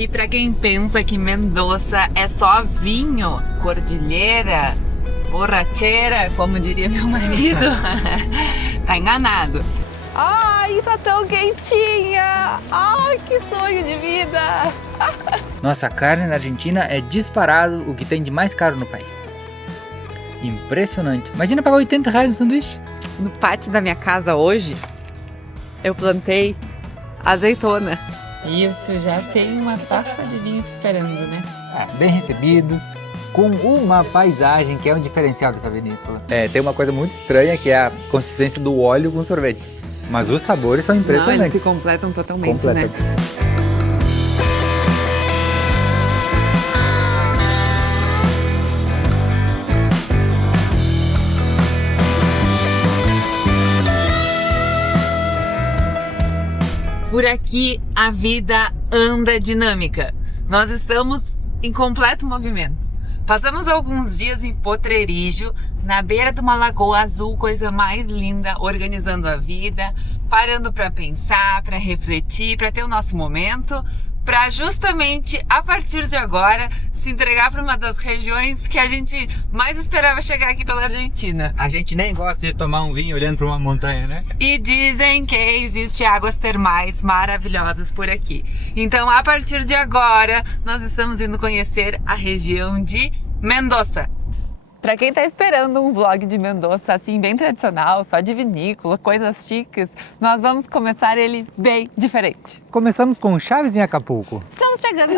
E pra quem pensa que Mendoza é só vinho, cordilheira, borracheira, como diria meu marido, tá enganado. Ai, tá tão quentinha! Ai, que sonho de vida! Nossa carne na Argentina é disparado o que tem de mais caro no país. Impressionante. Imagina pagar R$80 no sanduíche. No pátio da minha casa hoje, eu plantei azeitona. E tu já tem uma taça de vinho te esperando, né? Bem recebidos, com uma paisagem que é um diferencial dessa vinícola. Tem uma coisa muito estranha que é a consistência do óleo com sorvete. Mas os sabores são impressionantes. Não, eles se completam totalmente, né? Por aqui a vida anda dinâmica. Nós estamos em completo movimento. Passamos alguns dias em Potrerillo, na beira de uma lagoa azul, coisa mais linda, organizando a vida, parando para pensar, para refletir, para ter o nosso momento, para justamente a partir de agora se entregar para uma das regiões que a gente mais esperava chegar aqui pela Argentina. A gente nem gosta de tomar um vinho olhando para uma montanha, né? E dizem que existem águas termais maravilhosas por aqui. Então, a partir de agora, nós estamos indo conhecer a região de Mendoza. Para quem tá esperando um vlog de Mendoza assim bem tradicional, só de vinícola, coisas chiques, nós vamos começar ele bem diferente. Começamos com Chaves em Acapulco. Estamos chegando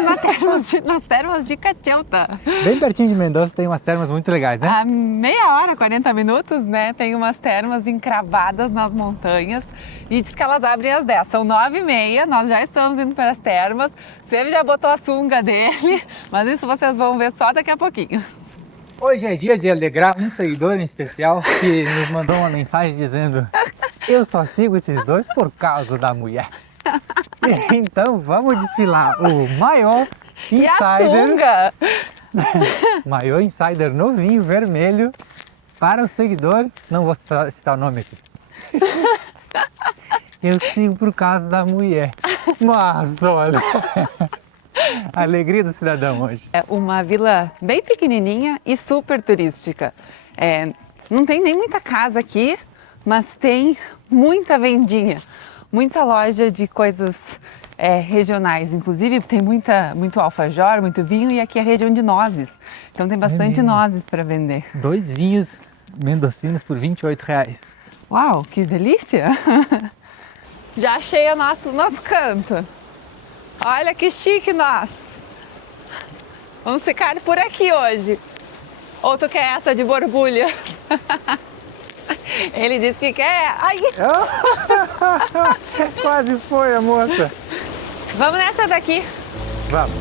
nas termas de Cacheuta. Bem pertinho de Mendoza tem umas termas muito legais, né? A meia hora, 40 minutos, né? Tem umas termas encravadas nas montanhas e diz que elas abrem às 10. São 9h30, nós já estamos indo para as termas. O Seve já botou a sunga dele, mas isso vocês vão ver só daqui a pouquinho. Hoje é dia de alegrar um seguidor em especial que nos mandou uma mensagem dizendo: eu só sigo esses dois por causa da mulher. Então vamos desfilar o maior E a insider, sunga? maior insider novinho, vermelho, para o seguidor, não vou citar o nome aqui. Eu sigo por causa da mulher. Mas olha, a alegria do cidadão hoje. É uma vila bem pequenininha e super turística. Não tem nem muita casa aqui, mas tem muita vendinha, muita loja de coisas regionais. Inclusive tem muito alfajor, muito vinho e aqui é a região de nozes. Então tem bastante nozes para vender. 2 vinhos mendocinos por R$28. Uau, que delícia! Já achei o nosso canto. Olha que chique nós! Vamos ficar por aqui hoje. Ou tu quer essa de borbulhas? Ele disse que quer. Ai! Quase foi a moça. Vamos nessa daqui. Vamos.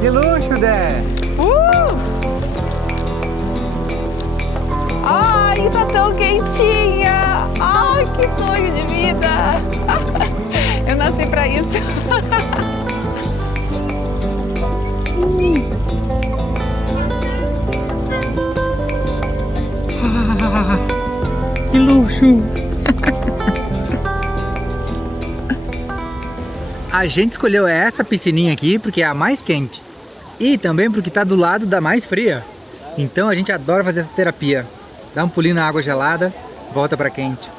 Que luxo, Dé! Ai, tá tão quentinha! Ai, que sonho de vida! Eu nasci pra isso. Que luxo! A gente escolheu essa piscininha aqui porque é a mais quente e também porque tá do lado da mais fria. Então a gente adora fazer essa terapia. Dá um pulinho na água gelada, volta pra quente.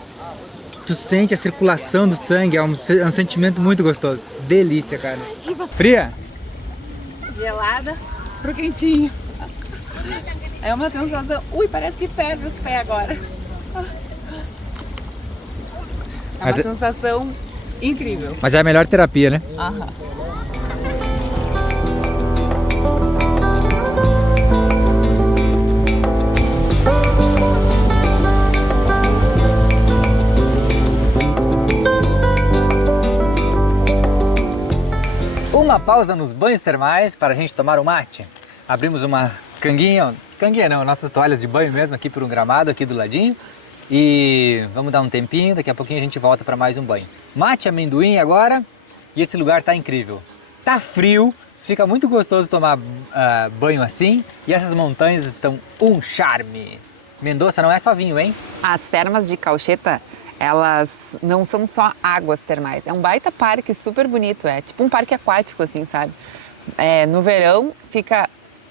Tu sente a circulação do sangue, é um sentimento muito gostoso. Delícia, cara. Fria? Gelada pro quentinho. É uma sensação... Ui, parece que ferve os pés agora. É uma sensação incrível. Mas é a melhor terapia, né? Aham. Uma pausa nos banhos termais para a gente tomar um mate. Abrimos uma canguinha não, nossas toalhas de banho mesmo aqui por um gramado aqui do ladinho. E vamos dar um tempinho, daqui a pouquinho a gente volta para mais um banho. Mate amendoim agora e esse lugar tá incrível. Tá frio, fica muito gostoso tomar banho assim e essas montanhas estão um charme. Mendoza não é só vinho, hein? As termas de Caucheta, elas não são só águas termais. É um baita parque super bonito, é tipo um parque aquático, assim, sabe? No verão fica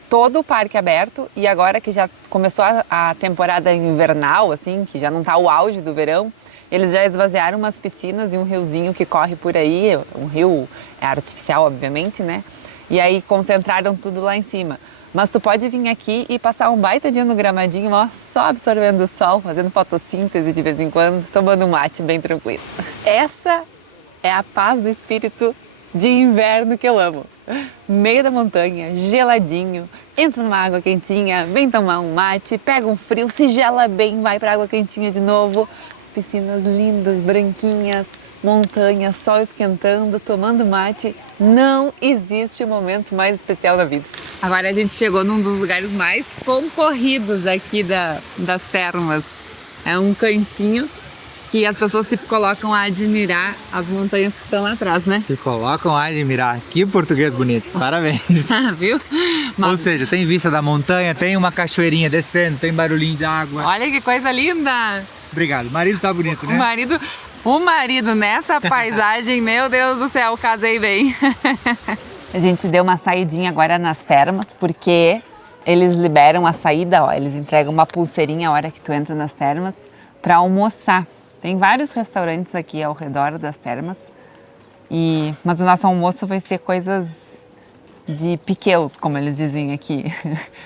todo o parque aberto e agora que já começou a temporada invernal, assim, que já não tá o auge do verão, eles já esvaziaram umas piscinas e um riozinho que corre por aí, um rio artificial, obviamente, né? E aí concentraram tudo lá em cima. Mas tu pode vir aqui e passar um baita dia no gramadinho, ó, só absorvendo o sol, fazendo fotossíntese de vez em quando, tomando um mate bem tranquilo. Essa é a paz do espírito de inverno que eu amo. Meio da montanha, geladinho, entra numa água quentinha, vem tomar um mate, pega um frio, se gela bem, vai pra água quentinha de novo. As piscinas lindas, branquinhas, montanha, sol esquentando, tomando mate. Não existe momento mais especial da vida. Agora a gente chegou num dos lugares mais concorridos aqui das termas. É um cantinho que as pessoas se colocam a admirar as montanhas que estão lá atrás, né? Se colocam a admirar. Que português bonito. Parabéns. Viu? Ou seja, tem vista da montanha, tem uma cachoeirinha descendo, tem barulhinho de água. Olha que coisa linda! Obrigado. O marido tá bonito, né? O marido nessa paisagem, meu Deus do céu, casei bem. A gente deu uma saidinha agora nas termas, porque eles liberam a saída, ó, eles entregam uma pulseirinha a hora que tu entra nas termas para almoçar. Tem vários restaurantes aqui ao redor das termas, mas o nosso almoço vai ser coisas de piqueus, como eles dizem aqui.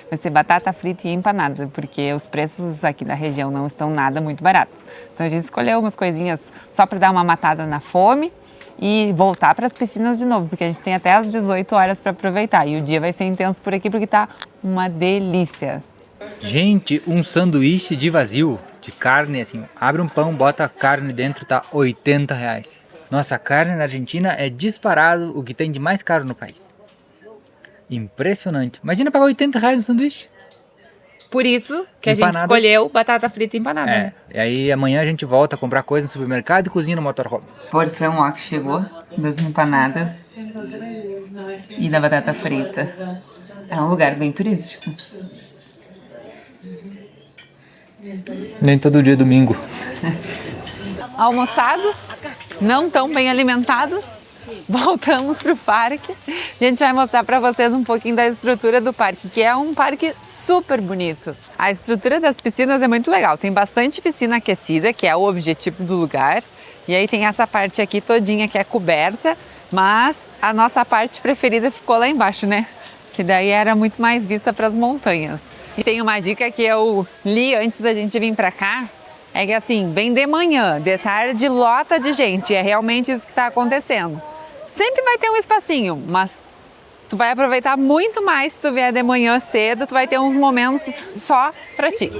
Vai ser batata frita e empanada, porque os preços aqui da região não estão nada muito baratos. Então a gente escolheu umas coisinhas só para dar uma matada na fome e voltar para as piscinas de novo, porque a gente tem até as 18 horas para aproveitar. E o dia vai ser intenso por aqui, porque tá uma delícia. Gente, um sanduíche de vazio, de carne, assim, abre um pão, bota a carne dentro, tá R$80. Nossa, a carne na Argentina é disparado o que tem de mais caro no país. Impressionante. Imagina pagar R$80 no sanduíche. Por isso que a gente escolheu batata frita e empanada. Né? E aí amanhã a gente volta a comprar coisa no supermercado e cozinha no motorhome. Porção, ó, que chegou das empanadas e da batata frita. É um lugar bem turístico. Nem todo dia é domingo. Almoçados, não tão bem alimentados, voltamos pro parque. A gente vai mostrar para vocês um pouquinho da estrutura do parque, que é um parque super bonito. A estrutura das piscinas é muito legal. Tem bastante piscina aquecida, que é o objetivo do lugar. E aí tem essa parte aqui todinha que é coberta, mas a nossa parte preferida ficou lá embaixo, né? Que daí era muito mais vista para as montanhas. E tem uma dica que eu li antes da gente vir para cá, é que assim, bem de manhã, de tarde, lota de gente. É realmente isso que está acontecendo. Sempre vai ter um espacinho, mas tu vai aproveitar muito mais se tu vier de manhã cedo, tu vai ter uns momentos só para ti.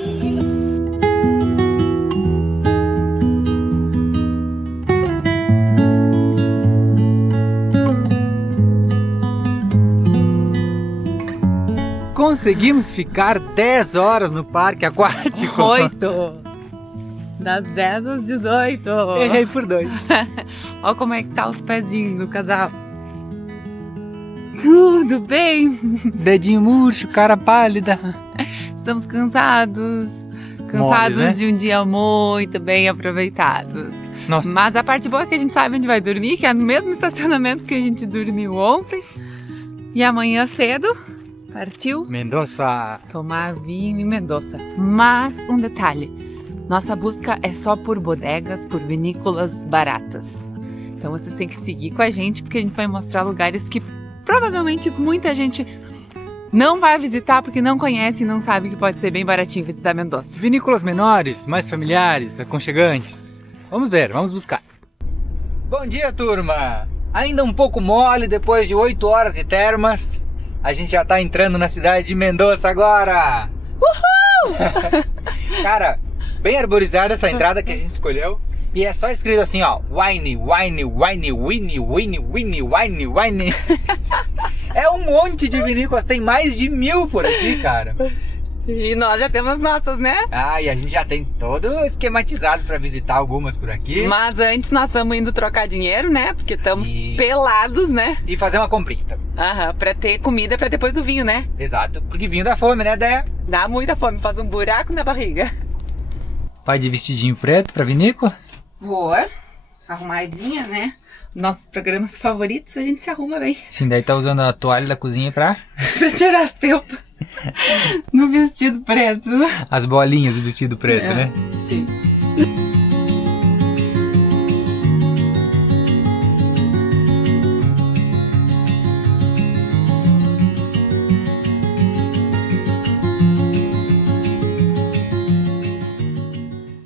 Conseguimos ficar 10 horas no parque aquático. 8. Das 10 às 18. Errei por 2. Olha como é que tá os pezinhos do casal. Tudo bem? Dedinho murcho, cara pálida. Estamos cansados. Cansados, né? De um dia muito bem aproveitados. Nossa. Mas a parte boa é que a gente sabe onde vai dormir, que é no mesmo estacionamento que a gente dormiu ontem. E amanhã cedo, partiu Mendoza. tomar vinho em Mendoza. Mas um detalhe, nossa busca é só por bodegas, por vinícolas baratas. Então vocês têm que seguir com a gente, porque a gente vai mostrar lugares que provavelmente muita gente não vai visitar porque não conhece e não sabe que pode ser bem baratinho visitar Mendoza. Vinícolas menores, mais familiares, aconchegantes. Vamos ver, vamos buscar. Bom dia, turma! Ainda um pouco mole depois de 8 horas de termas. A gente já tá entrando na cidade de Mendoza agora! Uhul! Cara, bem arborizada essa entrada que a gente escolheu. E é só escrito assim, ó, wine, wine, wine, wine, wine, wine, wine, wine. É um monte de vinícolas, tem mais de 1000 por aqui, cara. E nós já temos nossas, né? Ah, e a gente já tem todo esquematizado para visitar algumas por aqui. Mas antes nós estamos indo trocar dinheiro, né? Porque estamos pelados, né? E fazer uma comprinha também. Aham, pra ter comida pra depois do vinho, né? Exato, porque vinho dá fome, né, Déia? Dá muita fome, faz um buraco na barriga. Vai de vestidinho preto pra vinícola? Vou, arrumadinha, né? Nossos programas favoritos, a gente se arruma bem. Sim, daí tá usando a toalha da cozinha pra Tirar as pelpas no vestido preto. as bolinhas do vestido preto, né? Sim.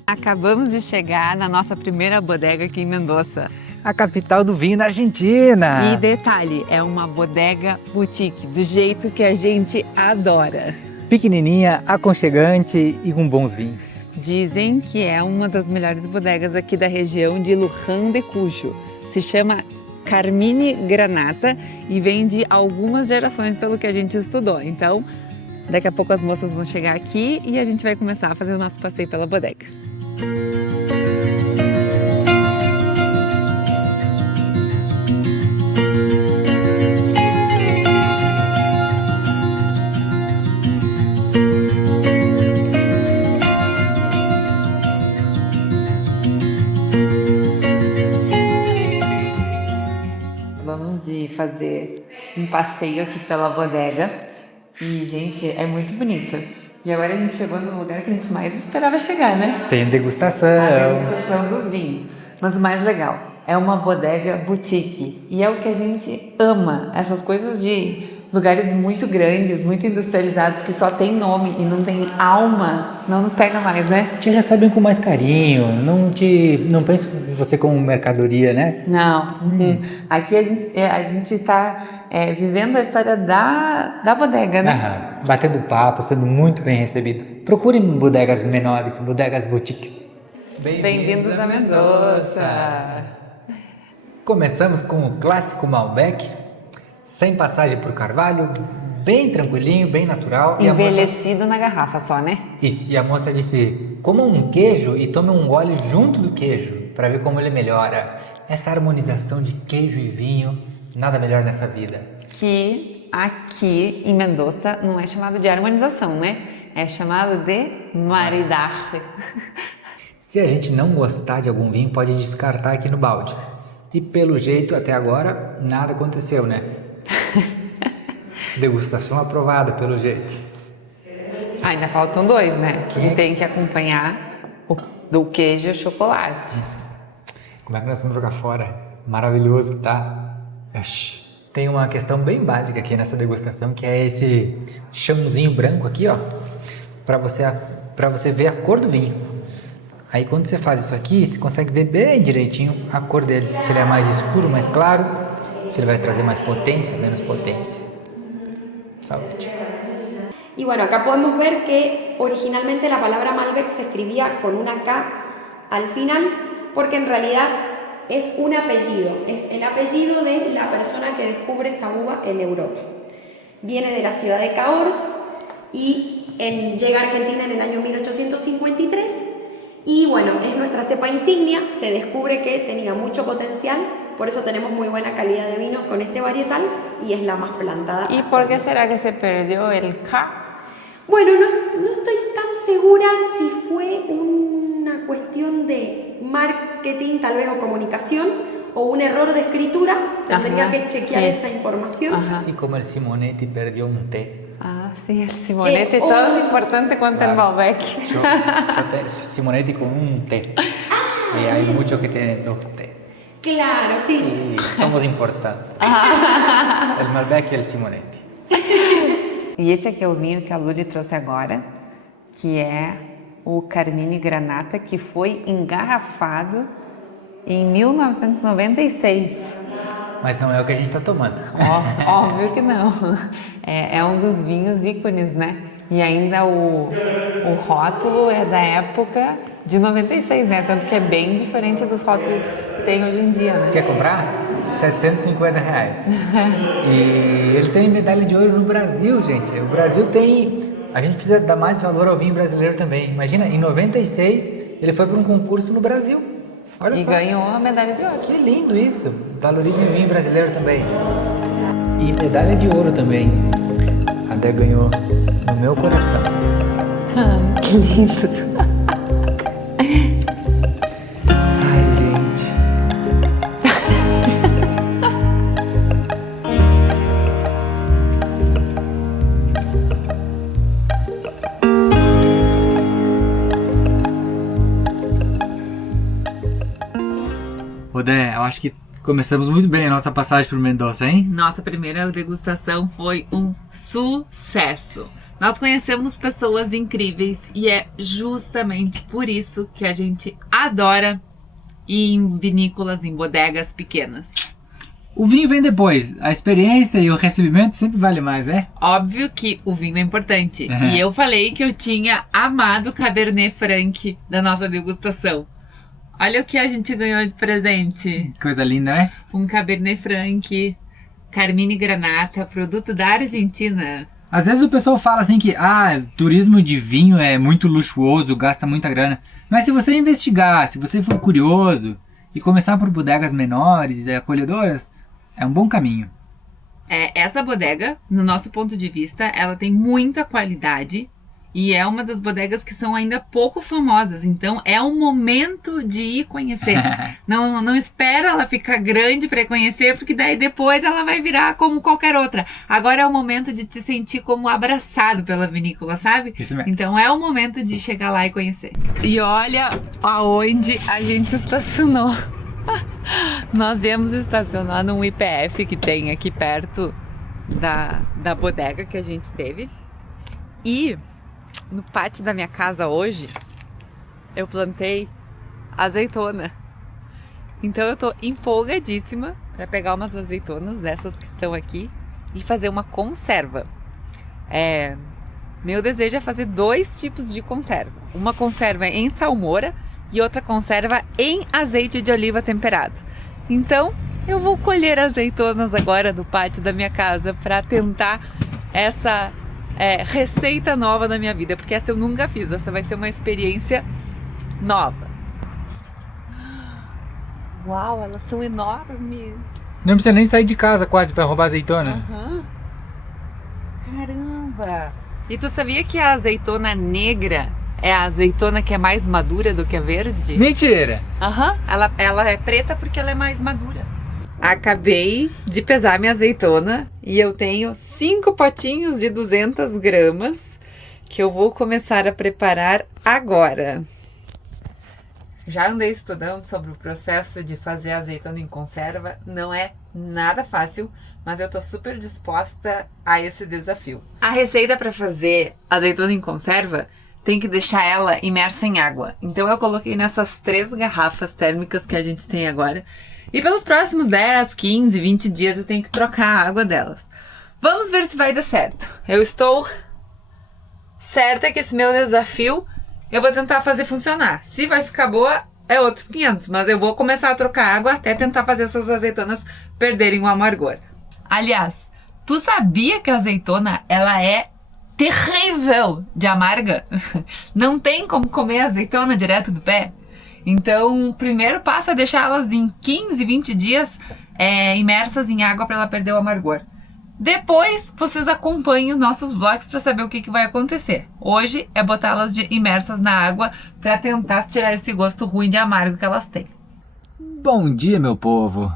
Acabamos de chegar na nossa primeira bodega aqui em Mendoza. A capital do vinho na Argentina. E detalhe, é uma bodega boutique, do jeito que a gente adora. Pequenininha, aconchegante e com bons vinhos. Dizem que é uma das melhores bodegas aqui da região de Luján de Cuyo. Se chama Carmine Granata e vem de algumas gerações pelo que a gente estudou. Então, daqui a pouco as moças vão chegar aqui e a gente vai começar a fazer o nosso passeio pela bodega. Vamos de fazer um passeio aqui pela bodega e, gente, é muito bonito. E agora a gente chegou no lugar que a gente mais esperava chegar, né? Tem degustação. A degustação dos vinhos. Mas o mais legal, é uma bodega boutique. E é o que a gente ama, essas coisas de lugares muito grandes, muito industrializados, que só tem nome e não tem alma, não nos pega mais, né? Te recebem com mais carinho, não pensa em você como mercadoria, né? Não. Aqui a gente tá vivendo a história da bodega, né? Aham, batendo papo, sendo muito bem recebido. Procure bodegas menores, bodegas boutiques. Bem-vindos a Mendoza! Começamos com o clássico Malbec, sem passagem por carvalho, bem tranquilinho, bem natural. Envelhecido na garrafa só, né? Isso, e a moça disse, coma um queijo e tome um gole junto do queijo, para ver como ele melhora. Essa harmonização de queijo e vinho, nada melhor nessa vida. Que aqui em Mendoza não é chamado de harmonização, né? É chamado de maridaje. Se a gente não gostar de algum vinho, pode descartar aqui no balde. E pelo jeito, até agora, nada aconteceu, né? Degustação aprovada, pelo jeito. Ainda faltam dois, né? Que tem que acompanhar do queijo e o chocolate. Como é que nós vamos jogar fora? Maravilhoso que tá. Tem uma questão bem básica aqui nessa degustação, que é esse chãozinho branco aqui, ó. Pra você ver a cor do vinho. Aí quando você faz isso aqui, você consegue ver bem direitinho a cor dele. Se ele é mais escuro, mais claro, se ele vai trazer mais potência, menos potência. Saúde. Y bueno, acá podemos ver que originalmente la palabra Malbec se escribía con una K al final, porque en realidad es un apellido, es el apellido de la persona que descubre esta uva en Europa. Viene de la ciudad de Cahors y llega a Argentina en el año 1853. Y bueno, es nuestra cepa insignia, se descubre que tenía mucho potencial, por eso tenemos muy buena calidad de vinos con este varietal y es la más plantada. ¿Y por qué será que se perdió el K? Bueno, no estoy tan segura si fue una cuestión de marketing tal vez o comunicación o un error de escritura, tendría que chequear esa información. Así como el Simonetti perdió un té. Ah, sí, el Simonetti, todo importante cuanto el Malbec. Simonetti con un té. Y hay mucho que tienen dos té. Claro, sí. Sí, somos importantes. El Malbec e o Simonetti. E esse aqui é o vinho que a Luli trouxe agora, que é o Carmine Granata, que foi engarrafado em 1996. Mas não é o que a gente está tomando. Óbvio que não. É um dos vinhos ícones, né? E ainda o rótulo é da época de 96, né? Tanto que é bem diferente dos rótulos que tem hoje em dia, né? Quer comprar? R$750. E ele tem medalha de ouro no Brasil, gente. O Brasil tem A gente precisa dar mais valor ao vinho brasileiro também. Imagina, em 96 ele foi para um concurso no Brasil. Olha E só. ganhou a medalha de ouro. Que lindo isso. Valorizem o vinho brasileiro também. E medalha de ouro também. A Dé ganhou no meu coração. Que lindo. Ai, gente. Ô Dé, eu acho que começamos muito bem a nossa passagem por Mendoza, hein? Nossa primeira degustação foi um sucesso. Nós conhecemos pessoas incríveis e é justamente por isso que a gente adora ir em vinícolas, em bodegas pequenas. O vinho vem depois. A experiência e o recebimento sempre vale mais, né? Óbvio que o vinho é importante. Uhum. E eu falei que eu tinha amado o Cabernet Franc da nossa degustação. Olha o que a gente ganhou de presente. Coisa linda, né? Um Cabernet Franc, Carmine Granata, produto da Argentina. Às vezes o pessoal fala assim que turismo de vinho é muito luxuoso, gasta muita grana. Mas se você investigar, se você for curioso e começar por bodegas menores e acolhedoras, é um bom caminho. Essa bodega, no nosso ponto de vista, ela tem muita qualidade e é uma das bodegas que são ainda pouco famosas. Então é o momento de ir conhecer. Não espera ela ficar grande para conhecer, porque daí depois ela vai virar como qualquer outra. Agora é o momento de te sentir como abraçado pela vinícola, sabe? Isso mesmo. Então é o momento de chegar lá e conhecer. E olha aonde a gente estacionou. Nós viemos estacionar num IPF que tem aqui perto da bodega que a gente teve. E no pátio da minha casa hoje, eu plantei azeitona. Então eu tô empolgadíssima para pegar umas azeitonas dessas que estão aqui e fazer uma conserva. Meu desejo é fazer 2 tipos de conserva. Uma conserva em salmoura e outra conserva em azeite de oliva temperado. Então eu vou colher azeitonas agora do pátio da minha casa para tentar essa receita nova da minha vida, porque essa eu nunca fiz. Essa vai ser uma experiência nova. Uau, elas são enormes. Não precisa nem sair de casa quase para roubar azeitona. Uhum. Caramba! E tu sabia que a azeitona negra é a azeitona que é mais madura do que a verde? Mentira! Aham, ela é preta porque ela é mais madura. Acabei de pesar minha azeitona e eu tenho 5 potinhos de 200 gramas que eu vou começar a preparar agora. Já andei estudando sobre o processo de fazer azeitona em conserva, não é nada fácil, mas eu tô super disposta a esse desafio. A receita para fazer azeitona em conserva tem que deixar ela imersa em água. Então eu coloquei nessas 3 garrafas térmicas que a gente tem agora. E pelos próximos 10, 15, 20 dias eu tenho que trocar a água delas. Vamos ver se vai dar certo. Eu estou certa que esse meu desafio eu vou tentar fazer funcionar. Se vai ficar boa, é outros 500. Mas eu vou começar a trocar água até tentar fazer essas azeitonas perderem o amargor. Aliás, tu sabia que a azeitona, ela é terrível de amarga? Não tem como comer azeitona direto do pé? Então, o primeiro passo é deixá-las em 15, 20 dias imersas em água para ela perder o amargor. Depois, vocês acompanhem os nossos vlogs para saber o que vai acontecer. Hoje é botá-las imersas na água para tentar tirar esse gosto ruim de amargo que elas têm. Bom dia, meu povo!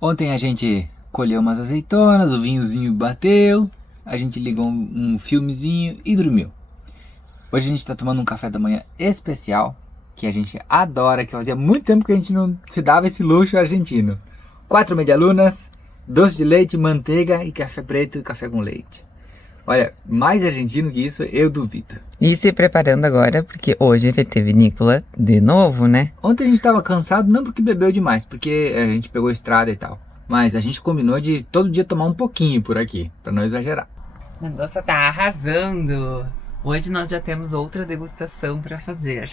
Ontem a gente colheu umas azeitonas, o vinhozinho bateu, a gente ligou um filmezinho e dormiu. Hoje a gente está tomando um café da manhã especial, que a gente adora, que fazia muito tempo que a gente não se dava esse luxo argentino. 4 medialunas, doce de leite, manteiga e café preto e café com leite. Olha, mais argentino que isso eu duvido. E se preparando agora, porque hoje vai ter vinícola de novo, né? Ontem a gente tava cansado, não porque bebeu demais, porque a gente pegou estrada e tal. Mas a gente combinou de todo dia tomar um pouquinho por aqui, pra não exagerar. Mendoza tá arrasando. Hoje nós já temos outra degustação pra fazer.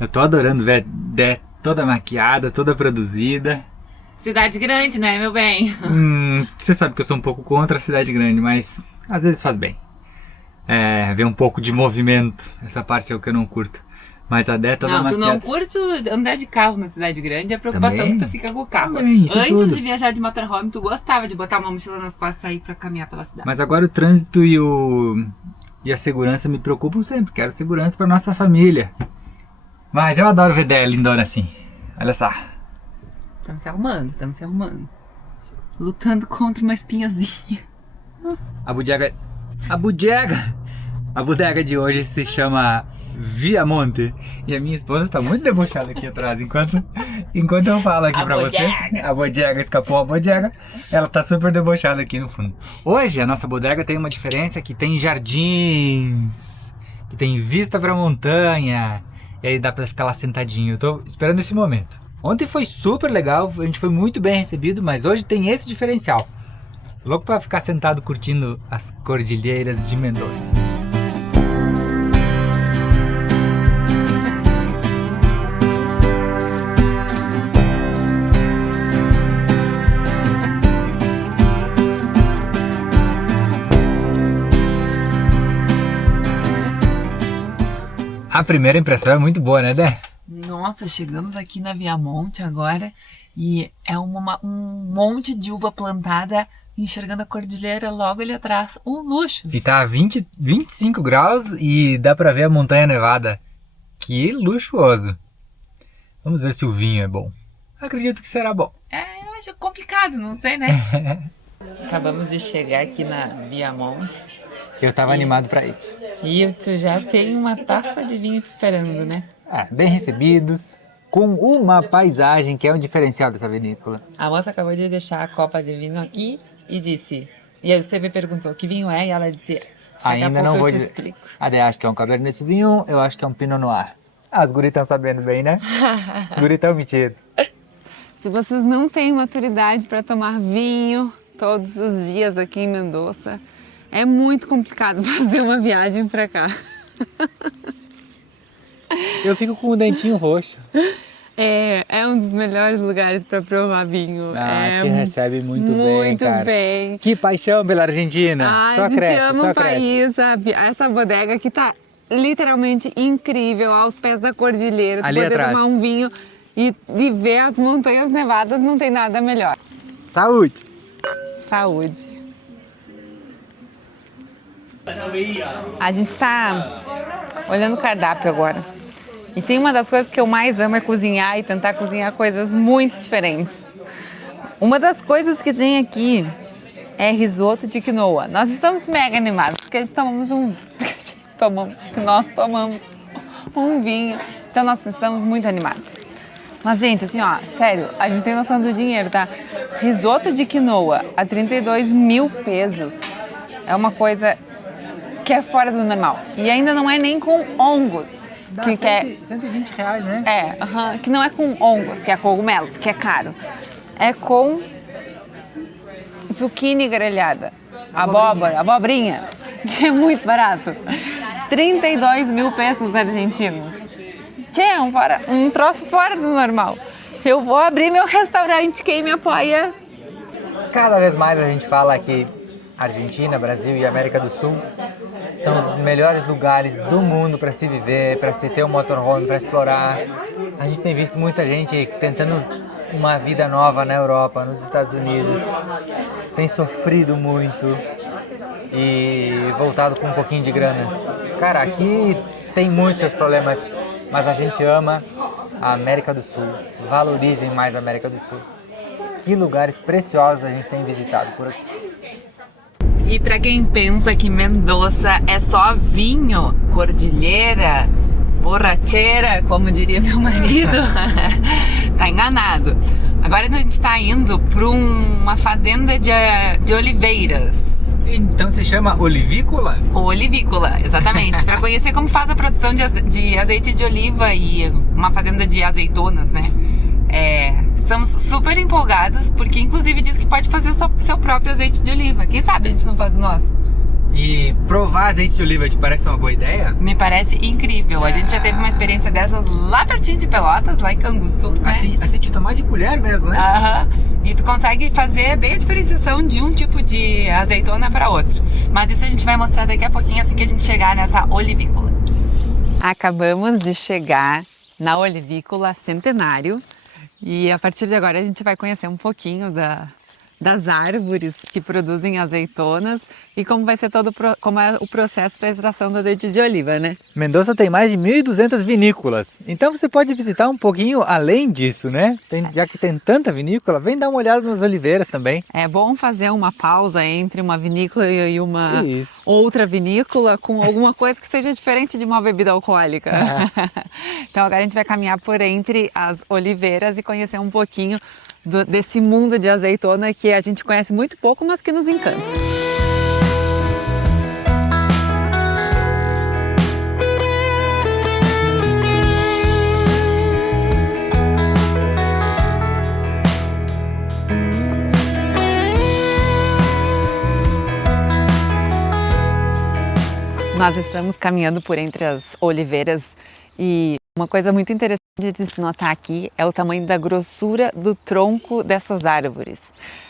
Eu tô adorando ver Dé toda maquiada, toda produzida. Cidade grande, né, meu bem? Você sabe que eu sou um pouco contra a cidade grande, mas às vezes faz bem. ver um pouco de movimento. Essa parte é o que eu não curto. Mas a Dé toda Não, tu maquiada. não curte andar de carro na cidade grande, a preocupação Também? que tu fica com o carro. Também, isso Antes tudo. de viajar de motorhome, tu gostava de botar uma mochila nas costas e sair pra caminhar pela cidade. Mas agora o trânsito e a segurança me preocupam sempre. Quero segurança pra nossa família. Mas eu adoro ver Dé lindona assim. Olha só. Estamos se arrumando. Lutando contra uma espinhazinha. A bodega de hoje se chama Viamonte. E a minha esposa tá muito debochada aqui atrás. Enquanto eu falo aqui pra vocês, a bodega escapou a bodega. Ela tá super debochada aqui no fundo. Hoje a nossa bodega tem uma diferença, que tem jardins, que tem vista pra montanha. E aí dá pra ficar lá sentadinho. Eu tô esperando esse momento. Ontem foi super legal, a gente foi muito bem recebido, mas hoje tem esse diferencial. Louco pra ficar sentado curtindo as cordilheiras de Mendoza. A primeira impressão é muito boa, né, Dé? Nossa, chegamos aqui na Viamonte agora e é um monte de uva plantada enxergando a cordilheira logo ali atrás. Um luxo! E tá a 25 graus e dá pra ver a montanha nevada. Que luxuoso! Vamos ver se o vinho é bom. Acredito que será bom. Eu acho complicado, não sei, né? Acabamos de chegar aqui na Viamonte. Eu tava animado pra isso. E tu já tem uma taça de vinho te esperando, né? Bem recebidos, com uma paisagem que é um diferencial dessa vinícola. A moça acabou de deixar a copa de vinho aqui e disse... E aí o CV perguntou que vinho é e ela disse... Ainda não vou te dizer. explico. A Dé acha que é um Cabernet Sauvignon, eu acho que é um Pinot Noir. Os guris estão sabendo bem, né? Os guris estão metidos. Se vocês não têm maturidade para tomar vinho todos os dias aqui em Mendoza, é muito complicado fazer uma viagem para cá. Eu fico com o dentinho roxo. É um dos melhores lugares para provar vinho. Te recebe muito bem, cara. Muito bem. Que paixão pela Argentina. A gente ama o país, sabe? Essa bodega aqui tá literalmente incrível, aos pés da cordilheira. Ali poder atrás. tomar um vinho e ver as montanhas nevadas, não tem nada melhor. Saúde! Saúde. A gente está olhando o cardápio agora. E tem uma das coisas que eu mais amo é cozinhar e tentar cozinhar coisas muito diferentes. Uma das coisas que tem aqui é risoto de quinoa. Nós estamos mega animados porque nós tomamos um vinho. Então nós estamos muito animados. Mas gente, assim ó, sério, a gente tem noção do dinheiro, tá? Risoto de quinoa a 32 mil pesos. É uma coisa que é fora do normal. E ainda não é nem com hongos. Dá que é 120 reais, né? que não é com hongos, que é cogumelos, que é caro. É com zucchini grelhada, abobrinha, que é muito barato. 32 mil pesos argentinos. Tchê, um troço fora do normal. Eu vou abrir meu restaurante, quem me apoia? Cada vez mais a gente fala que Argentina, Brasil e América do Sul são os melhores lugares do mundo para se viver, para se ter um motorhome, para explorar. A gente tem visto muita gente tentando uma vida nova na Europa, nos Estados Unidos. Tem sofrido muito e voltado com um pouquinho de grana. Cara, aqui tem muitos seus problemas, mas a gente ama a América do Sul. Valorizem mais a América do Sul. Que lugares preciosos a gente tem visitado por aqui. E para quem pensa que Mendoza é só vinho, cordilheira, borracheira, como diria meu marido, tá enganado. Agora a gente tá indo para uma fazenda de oliveiras. Então se chama olivícola? Olivícola, exatamente. Para conhecer como faz a produção de azeite de oliva e uma fazenda de azeitonas, né? Estamos super empolgados, porque inclusive diz que pode fazer seu próprio azeite de oliva. Quem sabe a gente não faz o nosso? E provar azeite de oliva te parece uma boa ideia? Me parece incrível. A gente já teve uma experiência dessas lá pertinho de Pelotas, lá em Canguçu, né? Assim de tomar de colher mesmo, né? Aham. E tu consegue fazer bem a diferenciação de um tipo de azeitona para outro. Mas isso a gente vai mostrar daqui a pouquinho, assim que a gente chegar nessa olivícola. Acabamos de chegar na olivícola Centenário e a partir de agora a gente vai conhecer um pouquinho das árvores que produzem azeitonas e como vai ser como é o processo para a extração do azeite de oliva, né? Mendoza tem mais de 1.200 vinícolas, então você pode visitar um pouquinho além disso, né? Já que tem tanta vinícola, vem dar uma olhada nas oliveiras também. É bom fazer uma pausa entre uma vinícola e uma Isso. outra vinícola com alguma coisa que seja diferente de uma bebida alcoólica. Então agora a gente vai caminhar por entre as oliveiras e conhecer um pouquinho desse mundo de azeitona que a gente conhece muito pouco, mas que nos encanta. Nós estamos caminhando por entre as oliveiras e uma coisa muito interessante de se notar aqui é o tamanho da grossura do tronco dessas árvores.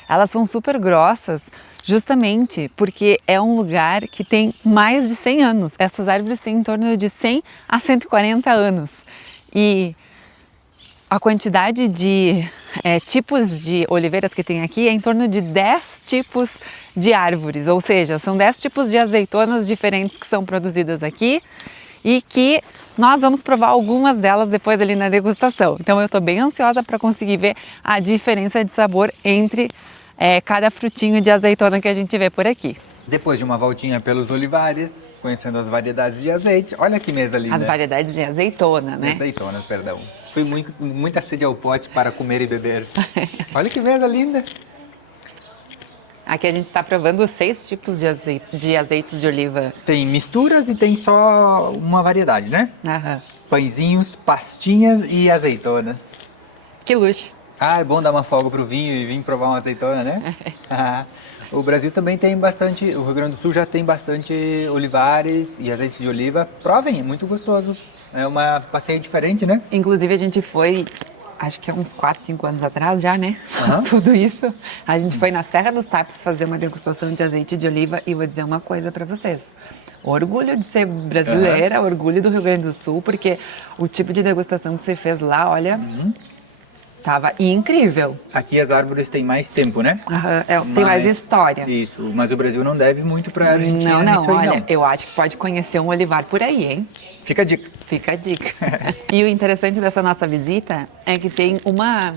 Elas são super grossas justamente porque é um lugar que tem mais de 100 anos. Essas árvores têm em torno de 100 a 140 anos. E a quantidade de tipos de oliveiras que tem aqui é em torno de 10 tipos de árvores, ou seja, são 10 tipos de azeitonas diferentes que são produzidas aqui e que nós vamos provar algumas delas depois ali na degustação. Então eu estou bem ansiosa para conseguir ver a diferença de sabor entre cada frutinho de azeitona que a gente vê por aqui. Depois de uma voltinha pelos olivares, conhecendo as variedades de azeite, olha que mesa linda. As variedades de azeitona, né? Azeitonas, perdão. Fui muita sede ao pote para comer e beber. Olha que mesa linda. Aqui a gente está provando 6 tipos de azeites de oliva. Tem misturas e tem só uma variedade, né? Aham. Pãezinhos, pastinhas e azeitonas. Que luxo. Ah, é bom dar uma folga pro vinho e vir provar uma azeitona, né? O Brasil também tem bastante, o Rio Grande do Sul já tem bastante olivares e azeites de oliva. Provem, é muito gostoso. É uma passeio diferente, né? Inclusive a gente foi, acho que há uns 4, 5 anos atrás já, né? Faz tudo isso. A gente foi na Serra dos Tapes fazer uma degustação de azeite de oliva e vou dizer uma coisa para vocês. Orgulho de ser brasileira, orgulho do Rio Grande do Sul, porque o tipo de degustação que você fez lá, olha, tava incrível. Aqui as árvores têm mais tempo, né? Tem mais história. Isso, mas o Brasil não deve muito para a Argentina Não, nisso aí, olha, não. eu acho que pode conhecer um olivar por aí, hein? Fica a dica. Fica a dica. E o interessante dessa nossa visita é que tem uma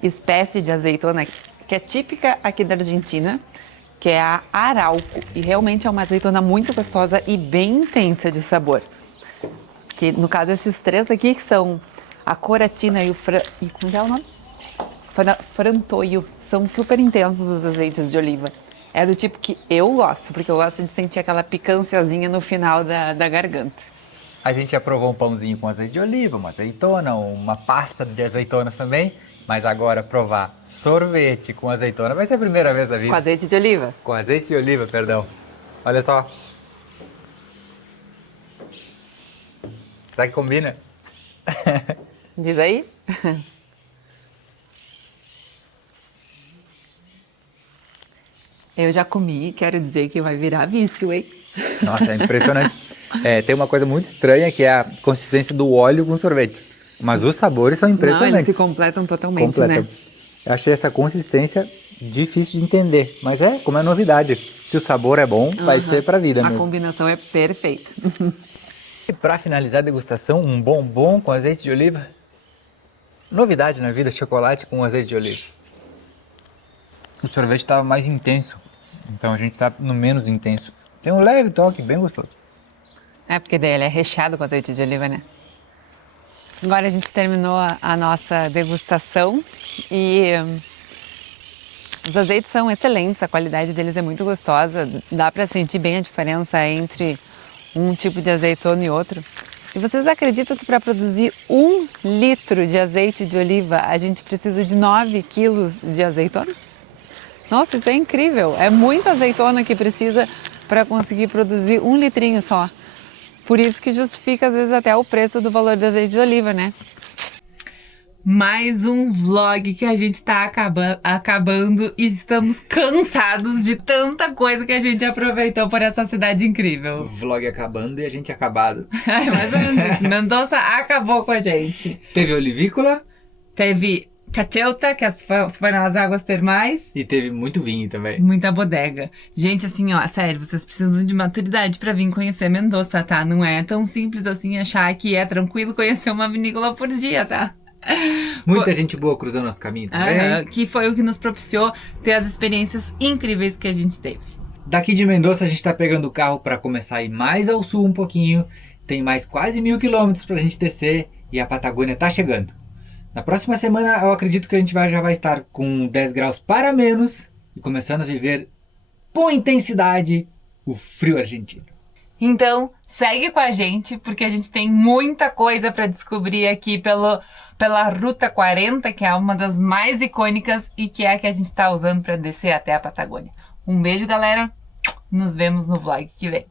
espécie de azeitona que é típica aqui da Argentina, que é a Arauco. E realmente é uma azeitona muito gostosa e bem intensa de sabor. Que no caso esses 3 aqui que são a Coratina e como é o nome? Frantoio. São super intensos os azeites de oliva. É do tipo que eu gosto, porque eu gosto de sentir aquela picânciazinha no final da garganta. A gente já provou um pãozinho com azeite de oliva, uma azeitona, uma pasta de azeitonas também. Mas agora provar sorvete com azeitona vai ser a primeira vez da vida. Com azeite de oliva? Com azeite de oliva, perdão. Olha só. Será que combina? Diz aí. Eu já comi, quero dizer que vai virar vício, hein? Nossa, é impressionante. Tem uma coisa muito estranha que é a consistência do óleo com sorvete. Mas os sabores são impressionantes. Não, eles se completam totalmente, né? Eu achei essa consistência difícil de entender, mas como é novidade. Se o sabor é bom, vai ser pra vida mesmo. A combinação é perfeita. E para finalizar a degustação, um bombom com azeite de oliva. Novidade na vida, chocolate com azeite de oliva. O sorvete estava mais intenso, então a gente está no menos intenso. Tem um leve toque, bem gostoso. É porque daí ele é recheado com azeite de oliva, né? Agora a gente terminou a nossa degustação e os azeites são excelentes, a qualidade deles é muito gostosa, dá para sentir bem a diferença entre um tipo de azeitona e outro. E vocês acreditam que para produzir 1 litro de azeite de oliva a gente precisa de 9 quilos de azeitona? Nossa, isso é incrível! É muita azeitona que precisa para conseguir produzir 1 litrinho só. Por isso que justifica às vezes até o preço do valor do azeite de oliva, né? Mais um vlog que a gente tá acabando e estamos cansados de tanta coisa que a gente aproveitou por essa cidade O incrível. vlog acabando e a gente acabado. É mais ou menos isso. Mendonça acabou com a gente. Teve olivícola Teve Cacheuta, que foram as águas termais. e teve muito vinho também. Muita bodega. Gente, assim, ó, sério, vocês precisam de maturidade pra vir conhecer Mendonça, tá? Não é tão simples assim achar que é tranquilo conhecer uma vinícola por dia, tá? Muita gente boa cruzou nosso caminho também. Aham, que foi o que nos propiciou ter as experiências incríveis que a gente teve. Daqui de Mendonça a gente tá pegando o carro para começar a ir mais ao sul um pouquinho. Tem mais quase 1000 quilômetros pra gente descer e a Patagônia tá chegando. Na próxima semana eu acredito que a gente já vai estar com 10 graus para menos e começando a viver com intensidade o frio argentino. Então, segue com a gente, porque a gente tem muita coisa pra descobrir aqui pela Ruta 40, que é uma das mais icônicas e que é a que a gente tá usando pra descer até a Patagônia. Um beijo, galera. Nos vemos no vlog que vem.